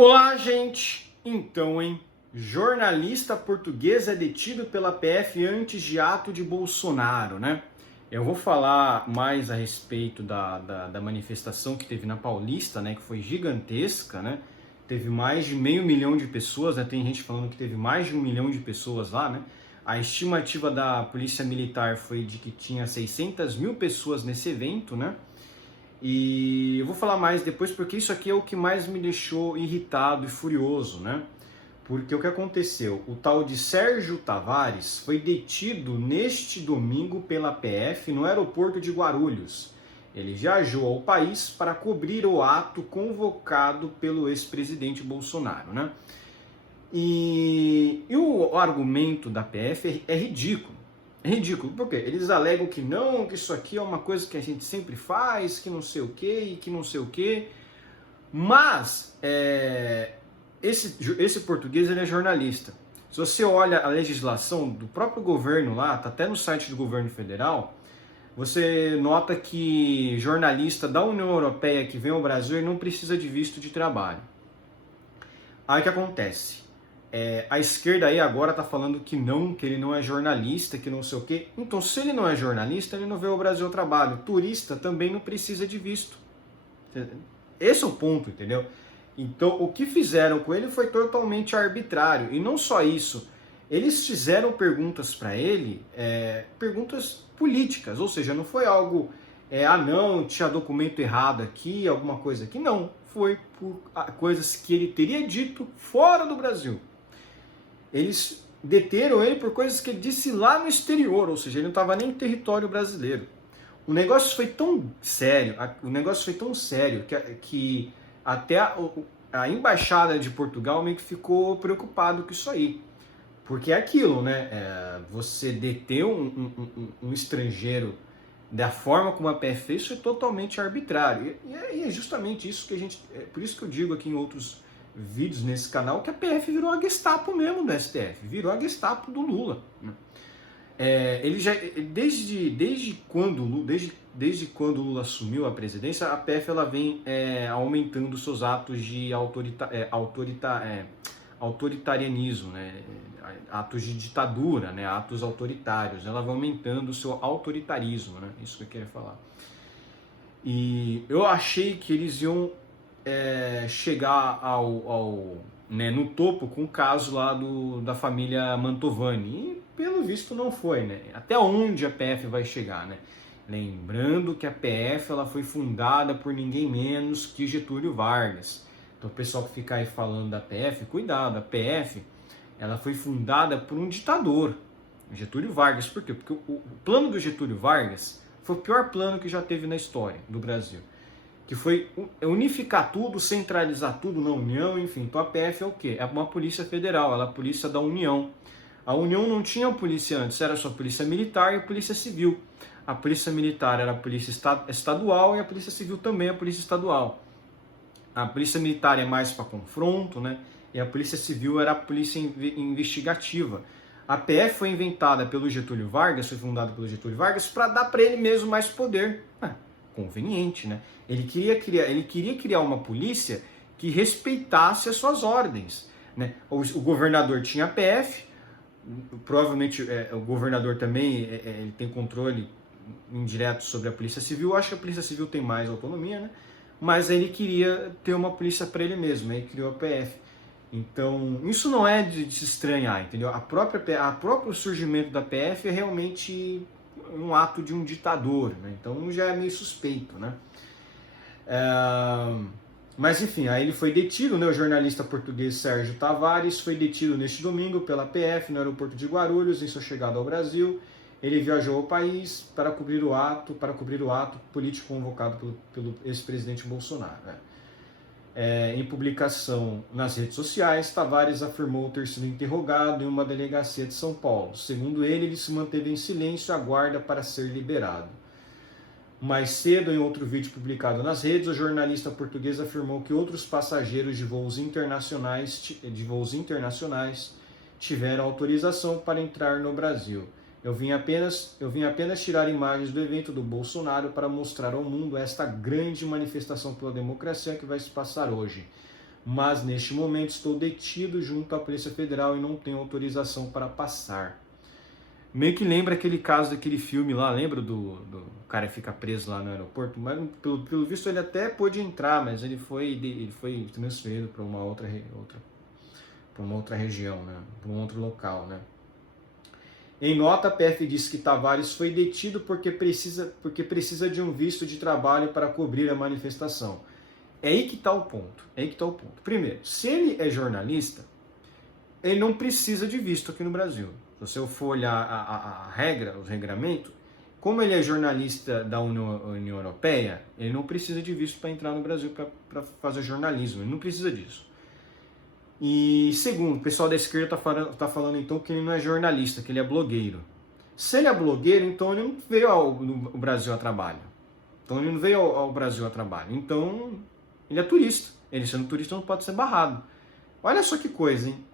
Olá, gente! Então, hein? Jornalista português é detido pela PF antes de ato de Bolsonaro, né? Eu vou falar mais a respeito da manifestação que teve na Paulista, né? Que foi gigantesca, né? Teve mais de 500 mil de pessoas, né? Tem gente falando que teve mais de 1 milhão de pessoas lá, né? A estimativa da Polícia Militar foi de que tinha 600 mil pessoas nesse evento, né? E eu vou falar mais depois porque isso aqui é o que mais me deixou irritado e furioso, né? Porque o que aconteceu? O tal de Sérgio Tavares foi detido neste domingo pela PF no aeroporto de Guarulhos. Ele viajou ao país para cobrir o ato convocado pelo ex-presidente Bolsonaro, né? E o argumento da PF é ridículo. É ridículo, por quê? Eles alegam que não, que isso aqui é uma coisa que a gente sempre faz, que não sei o quê, e que não sei o quê. Mas esse português ele é jornalista. Se você olha a legislação do próprio governo lá, tá até no site do governo federal, você nota que jornalista da União Europeia que vem ao Brasil ele não precisa de visto de trabalho. Aí o que acontece? A esquerda aí agora tá falando que não, que ele não é jornalista, que não sei o quê. Então, se ele não é jornalista, ele não veio ao Brasil ao trabalho. Turista também não precisa de visto. Esse é o ponto, entendeu? Então, o que fizeram com ele foi totalmente arbitrário. E não só isso, eles fizeram perguntas para ele, perguntas políticas, ou seja, não foi algo, não, tinha documento errado aqui, alguma coisa aqui. Não, foi por coisas que ele teria dito fora do Brasil. Eles deteram ele por coisas que ele disse lá no exterior, ou seja, ele não estava nem em território brasileiro. O negócio foi tão sério, que até a embaixada de Portugal meio que ficou preocupado com isso aí. Porque é aquilo, né? Você deter um estrangeiro da forma como a PF fez, isso é totalmente arbitrário. E é justamente isso que a gente... por isso que eu digo aqui em outros vídeos nesse canal que a PF virou a Gestapo mesmo do STF, virou a Gestapo do Lula. Ele já desde quando o Lula assumiu a presidência, a PF ela vem aumentando seus atos de autoritarianismo, né? Atos de ditadura, né? Atos autoritários. Ela vai aumentando o seu autoritarismo, né? Isso que eu queria falar. E eu achei que eles iam chegar no topo com o caso lá da família Mantovani. E pelo visto não foi, né? Até onde a PF vai chegar, né? Lembrando que a PF ela foi fundada por ninguém menos que Getúlio Vargas. Então o pessoal que fica aí falando da PF, cuidado, a PF ela foi fundada por um ditador, Getúlio Vargas. Por quê? Porque o plano do Getúlio Vargas foi o pior plano que já teve na história do Brasil. Que foi unificar tudo, centralizar tudo na União, enfim. Então a PF é o quê? É uma polícia federal, ela é a polícia da União. A União não tinha polícia antes, era só polícia militar e polícia civil. A polícia militar era a polícia estadual e a polícia civil também é a polícia estadual. A polícia militar é mais para confronto, né? E a polícia civil era a polícia investigativa. A PF foi inventada pelo Getúlio Vargas, foi fundada pelo Getúlio Vargas para dar para ele mesmo mais poder. Conveniente, né? Ele queria criar uma polícia que respeitasse as suas ordens, né? O governador tinha a PF, provavelmente o governador também ele tem controle indireto sobre a polícia civil. Eu acho que a polícia civil tem mais autonomia, né? Mas ele queria ter uma polícia para ele mesmo, aí criou a PF. Então, isso não é de se estranhar, entendeu? A próprio surgimento da PF é realmente um ato de um ditador, né? Então já é meio suspeito, né? Mas enfim, aí ele foi detido, né? O jornalista português Sérgio Tavares foi detido neste domingo pela PF no aeroporto de Guarulhos, em sua chegada ao Brasil. Ele viajou ao país para cobrir o ato político convocado pelo ex-presidente Bolsonaro, né? Em publicação nas redes sociais, Tavares afirmou ter sido interrogado em uma delegacia de São Paulo. Segundo ele se manteve em silêncio e aguarda para ser liberado. Mais cedo, em outro vídeo publicado nas redes, o jornalista português afirmou que outros passageiros de voos internacionais tiveram autorização para entrar no Brasil. Eu vim apenas tirar imagens do evento do Bolsonaro para mostrar ao mundo esta grande manifestação pela democracia que vai se passar hoje. mas neste momento estou detido junto à Polícia Federal e não tenho autorização para passar. Meio que lembra aquele caso daquele filme lá, lembra do cara que fica preso lá no aeroporto? Mas pelo visto ele até pôde entrar, mas ele foi transferido para uma outra região, né? Para um outro local, né? Em nota, a PF disse que Tavares foi detido porque precisa de um visto de trabalho para cobrir a manifestação. É aí que está o ponto. Primeiro, se ele é jornalista, ele não precisa de visto aqui no Brasil. Se você for olhar a regra, os regramentos, como ele é jornalista da União Europeia, ele não precisa de visto para entrar no Brasil para fazer jornalismo. Ele não precisa disso. E segundo, o pessoal da esquerda tá falando então que ele não é jornalista, que ele é blogueiro. Se ele é blogueiro, então ele não veio ao Brasil a trabalho. Então ele é turista. Ele sendo turista não pode ser barrado. Olha só que coisa, hein?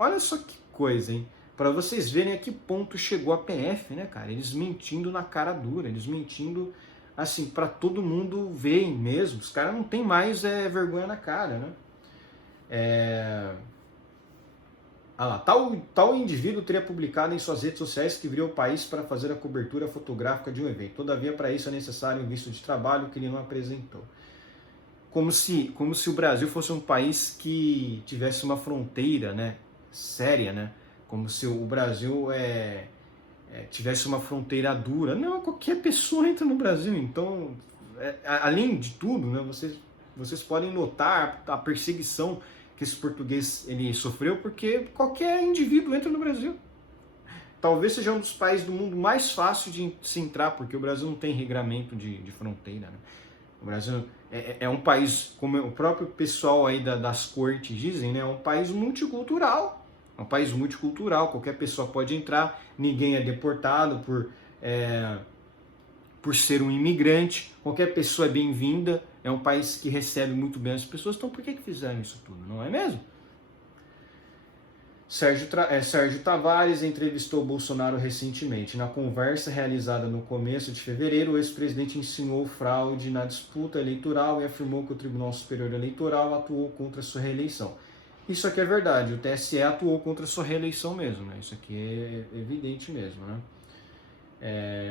Para vocês verem a que ponto chegou a PF, né, cara? Eles mentindo na cara dura, eles mentindo assim, para todo mundo ver mesmo. Os caras não tem mais vergonha na cara, né? Tal indivíduo teria publicado em suas redes sociais que viria ao país para fazer a cobertura fotográfica de um evento. Todavia, para isso é necessário um visto de trabalho que ele não apresentou. Como se o Brasil fosse um país que tivesse uma fronteira, né, séria, né? Como se o Brasil tivesse uma fronteira dura. Não, qualquer pessoa entra no Brasil. Então, além de tudo, né, vocês podem notar a perseguição que esse português ele sofreu, porque qualquer indivíduo entra no Brasil. Talvez seja um dos países do mundo mais fácil de se entrar, porque o Brasil não tem regramento de fronteira, né? O Brasil é um país, como o próprio pessoal aí das cortes dizem, né? É um país multicultural. Qualquer pessoa pode entrar, ninguém é deportado por ser um imigrante, qualquer pessoa é bem-vinda, é um país que recebe muito bem as pessoas, então por que fizeram isso tudo, não é mesmo? Sérgio Tavares entrevistou Bolsonaro recentemente. Na conversa realizada no começo de fevereiro, o ex-presidente insinuou fraude na disputa eleitoral e afirmou que o Tribunal Superior Eleitoral atuou contra sua reeleição. Isso aqui é verdade, o TSE atuou contra sua reeleição mesmo, né? Isso aqui é evidente mesmo, né?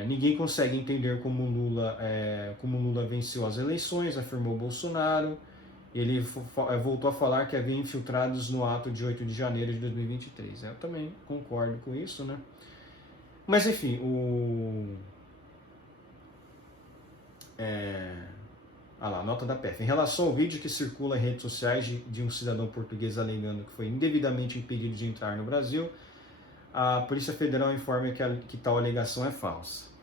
Ninguém consegue entender como Lula venceu as eleições, afirmou Bolsonaro. Ele voltou a falar que havia infiltrados no ato de 8 de janeiro de 2023. Eu também concordo com isso, né? Mas enfim, nota da PF. Em relação ao vídeo que circula em redes sociais de um cidadão português alegando que foi indevidamente impedido de entrar no Brasil, a Polícia Federal informa que tal alegação é falsa.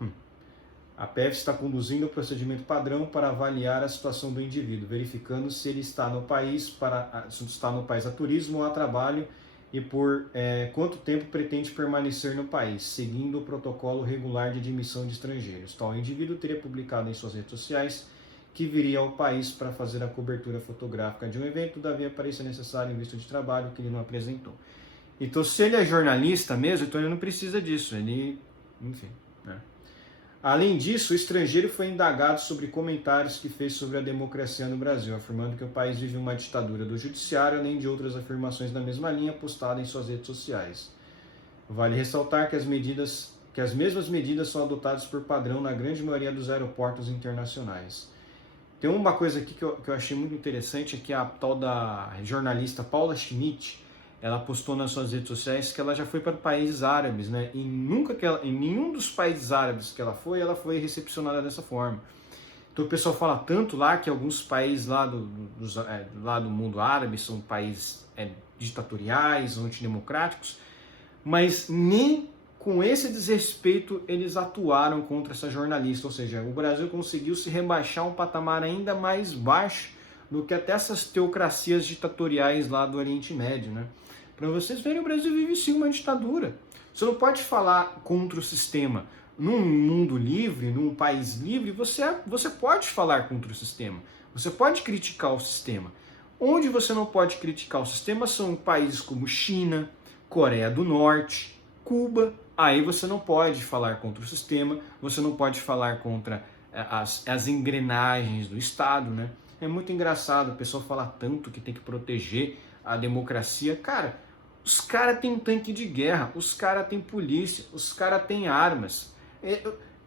A PF está conduzindo o procedimento padrão para avaliar a situação do indivíduo, verificando se ele está no país a turismo ou a trabalho e por quanto tempo pretende permanecer no país, seguindo o protocolo regular de admissão de estrangeiros. Tal indivíduo teria publicado em suas redes sociais que viria ao país para fazer a cobertura fotográfica de um evento, todavia para isso é necessário um visto de trabalho que ele não apresentou. Então, se ele é jornalista mesmo, então ele não precisa disso, enfim, né? Além disso, o estrangeiro foi indagado sobre comentários que fez sobre a democracia no Brasil, afirmando que o país vive uma ditadura do judiciário, além de outras afirmações na mesma linha postadas em suas redes sociais. Vale ressaltar que as mesmas medidas são adotadas por padrão na grande maioria dos aeroportos internacionais. Tem uma coisa aqui que eu achei muito interessante, é que a tal da jornalista Paula Schmidt, ela postou nas suas redes sociais que ela já foi para países árabes, né? E em nenhum dos países árabes que ela foi recepcionada dessa forma. Então o pessoal fala tanto lá que alguns países lá do mundo árabe são países ditatoriais, antidemocráticos, mas nem com esse desrespeito eles atuaram contra essa jornalista. Ou seja, o Brasil conseguiu se rebaixar um patamar ainda mais baixo do que até essas teocracias ditatoriais lá do Oriente Médio, né? Para vocês verem, o Brasil vive sim uma ditadura. Você não pode falar contra o sistema. Num mundo livre, num país livre, você pode falar contra o sistema. Você pode criticar o sistema. Onde você não pode criticar o sistema são países como China, Coreia do Norte, Cuba. Aí você não pode falar contra o sistema, você não pode falar contra as engrenagens do Estado, né? É muito engraçado o pessoal falar tanto que tem que proteger a democracia. Cara, os caras têm tanque de guerra, os caras têm polícia, os caras têm armas.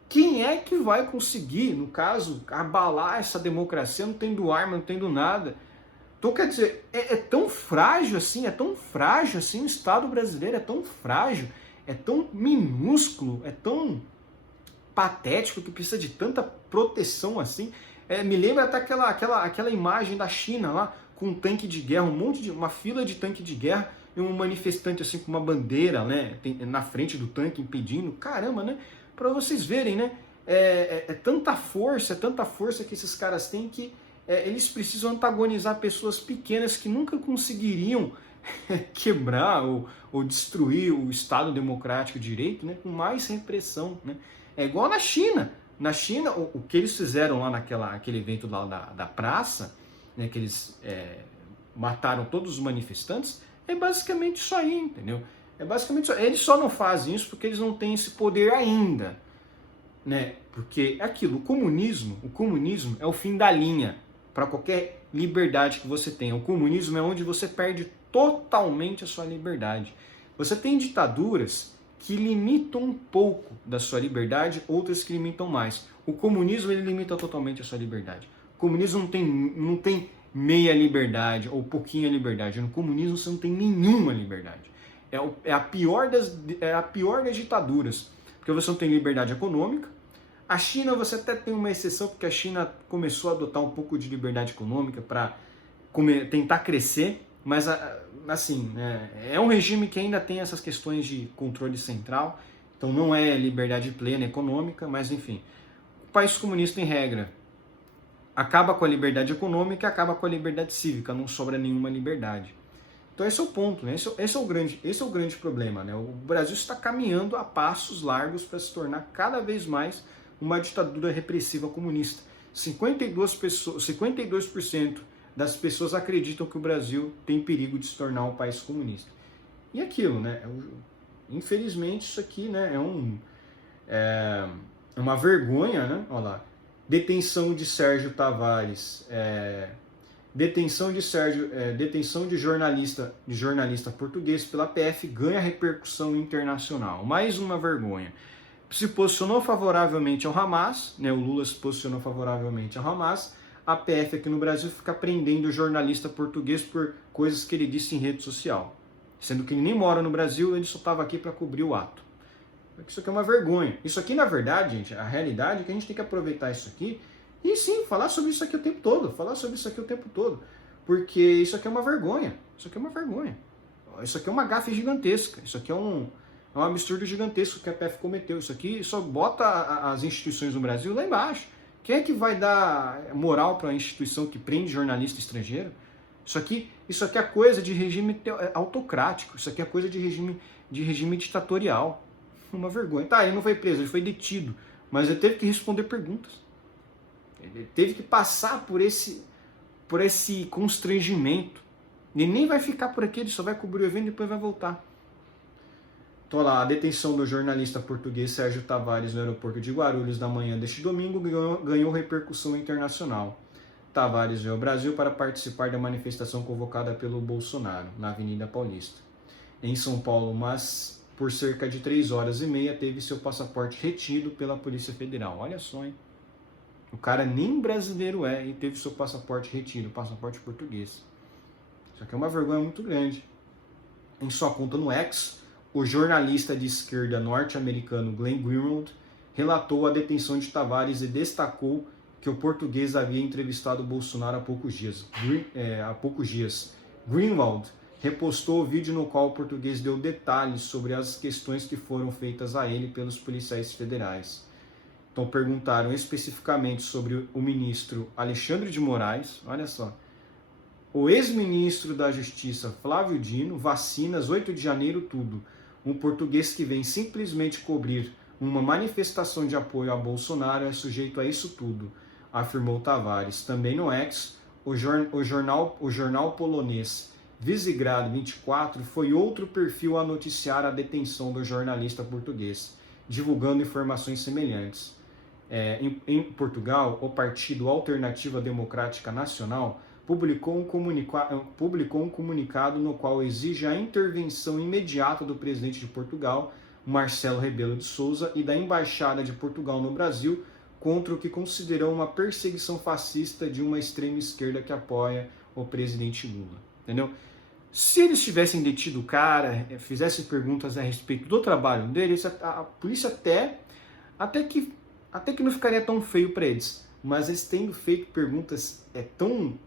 Quem é que vai conseguir, no caso, abalar essa democracia não tendo arma, não tendo nada? Então, quer dizer, é tão frágil assim, o Estado brasileiro é tão frágil, é tão minúsculo, é tão patético que precisa de tanta proteção assim. Me lembra até aquela imagem da China lá, com um tanque de guerra, uma fila de tanque de guerra e um manifestante assim com uma bandeira, né, na frente do tanque impedindo. Caramba, né? Para vocês verem, né? É tanta força que esses caras têm que eles precisam antagonizar pessoas pequenas que nunca conseguiriam quebrar ou destruir o Estado democrático de direito, né, com mais repressão, né? É igual na China. Na China, o que eles fizeram lá aquele evento lá da praça, né, que eles mataram todos os manifestantes, é basicamente isso aí, entendeu? É basicamente isso. Eles só não fazem isso porque eles não têm esse poder ainda, né? Porque é aquilo, o comunismo é o fim da linha para qualquer liberdade que você tenha. O comunismo é onde você perde totalmente a sua liberdade. Você tem ditaduras que limitam um pouco da sua liberdade, outras que limitam mais. O comunismo ele limita totalmente a sua liberdade. O comunismo não tem meia liberdade ou pouquinha liberdade. No comunismo você não tem nenhuma liberdade. É a pior das ditaduras, porque você não tem liberdade econômica. A China você até tem uma exceção, porque a China começou a adotar um pouco de liberdade econômica para tentar crescer, mas assim, é um regime que ainda tem essas questões de controle central, então não é liberdade plena econômica, mas enfim. O país comunista, em regra, acaba com a liberdade econômica e acaba com a liberdade cívica, não sobra nenhuma liberdade. Então esse é o ponto, né? Esse é o grande problema, né? O Brasil está caminhando a passos largos para se tornar cada vez mais uma ditadura repressiva comunista. 52% das pessoas acreditam que o Brasil tem perigo de se tornar um país comunista. E aquilo, né? Infelizmente isso aqui, né, é uma vergonha, né? Olha lá. Detenção de Sérgio Tavares, detenção de jornalista português pela PF ganha repercussão internacional. Mais uma vergonha. Se posicionou favoravelmente ao Hamas, né, o Lula se posicionou favoravelmente ao Hamas, a PF aqui no Brasil fica prendendo o jornalista português por coisas que ele disse em rede social. Sendo que ele nem mora no Brasil, ele só estava aqui para cobrir o ato. Isso aqui é uma vergonha. Isso aqui, na verdade, gente, a realidade é que a gente tem que aproveitar isso aqui e sim, falar sobre isso aqui o tempo todo. Porque isso aqui é uma vergonha. Isso aqui é uma gafe gigantesca. Isso aqui é um absurdo gigantesco que a PF cometeu. Isso aqui só bota as instituições no Brasil lá embaixo. Quem é que vai dar moral para a instituição que prende jornalista estrangeiro? Isso aqui é coisa de regime autocrático. Isso aqui é coisa de regime ditatorial. Uma vergonha. Tá, ele não foi preso, ele foi detido. Mas ele teve que responder perguntas. Ele teve que passar por esse constrangimento. Ele nem vai ficar por aqui, ele só vai cobrir o evento e depois vai voltar. Então lá, a detenção do jornalista português Sérgio Tavares no aeroporto de Guarulhos na manhã deste domingo ganhou repercussão internacional. Tavares veio ao Brasil para participar da manifestação convocada pelo Bolsonaro na Avenida Paulista. Em São Paulo, mas por cerca de 3 horas e meia teve seu passaporte retido pela Polícia Federal. Olha só, hein? O cara nem brasileiro e teve seu passaporte retido, passaporte português. Isso aqui é uma vergonha muito grande. Em sua conta no X, o jornalista de esquerda norte-americano Glenn Greenwald relatou a detenção de Tavares e destacou que o português havia entrevistado Bolsonaro há poucos dias. Greenwald repostou o vídeo no qual o português deu detalhes sobre as questões que foram feitas a ele pelos policiais federais. Então perguntaram especificamente sobre o ministro Alexandre de Moraes, olha só, o ex-ministro da Justiça Flávio Dino, vacinas, 8 de janeiro, tudo. Um português que vem simplesmente cobrir uma manifestação de apoio a Bolsonaro é sujeito a isso tudo, afirmou Tavares. Também no X, o jornal polonês Visegrad 24 foi outro perfil a noticiar a detenção do jornalista português, divulgando informações semelhantes. Em Portugal, o Partido Alternativa Democrática Nacional publicou um comunicado no qual exige a intervenção imediata do presidente de Portugal, Marcelo Rebelo de Sousa, e da Embaixada de Portugal no Brasil contra o que considerou uma perseguição fascista de uma extrema esquerda que apoia o presidente Lula. Entendeu? Se eles tivessem detido o cara, fizessem perguntas a respeito do trabalho dele, a polícia até que não ficaria tão feio para eles. Mas eles tendo feito perguntas tão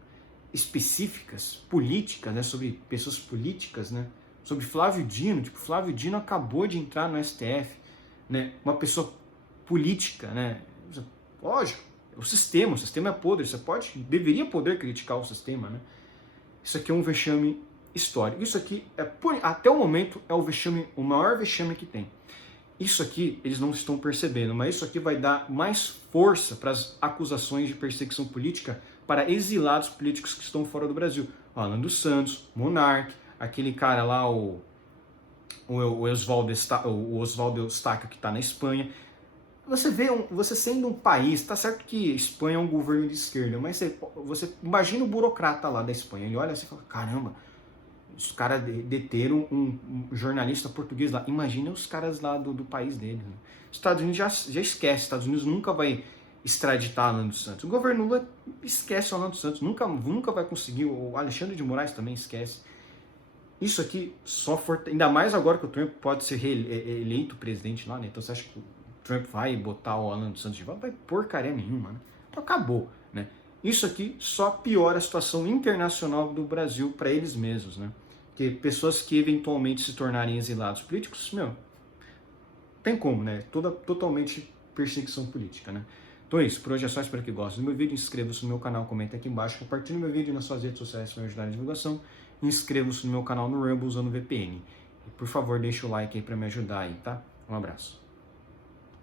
específicas, políticas, né, sobre pessoas políticas, né, sobre Flávio Dino. Tipo, Flávio Dino acabou de entrar no STF, né, uma pessoa política, né, lógico, o sistema é podre, você deveria poder criticar o sistema, né. Isso aqui é um vexame histórico. Isso aqui, até o momento, é o maior vexame que tem. Isso aqui eles não estão percebendo, mas isso aqui vai dar mais força para as acusações de perseguição política para exilados políticos que estão fora do Brasil. O Alan dos Santos, Monark, aquele cara lá, o Oswaldo Eustáquio, que está na Espanha. Você vê, você sendo um país, tá certo que Espanha é um governo de esquerda, mas você imagina o burocrata lá da Espanha, ele olha assim e fala, caramba, os caras deteram um jornalista português lá. Imagina os caras lá do país dele. Né? Estados Unidos já esquece. Estados Unidos nunca vai extraditar Alan dos Santos. O governo Lula esquece o Alan dos Santos. Nunca vai conseguir. O Alexandre de Moraes também esquece. Isso aqui ainda mais agora que o Trump pode ser eleito presidente lá, né? Então você acha que o Trump vai botar o Alan dos Santos de volta? Vai porcaria nenhuma, né? Então acabou, né? Isso aqui só piora a situação internacional do Brasil para eles mesmos, né? Porque pessoas que eventualmente se tornarem exilados políticos, tem como, né? Totalmente perseguição política, né? Então é isso, por hoje é só, espero que gostem do meu vídeo, inscreva-se no meu canal, comenta aqui embaixo, compartilhe meu vídeo nas suas redes sociais para me ajudar na divulgação, inscreva-se no meu canal no Rumble usando VPN. E por favor, deixa o like aí para me ajudar aí, tá? Um abraço.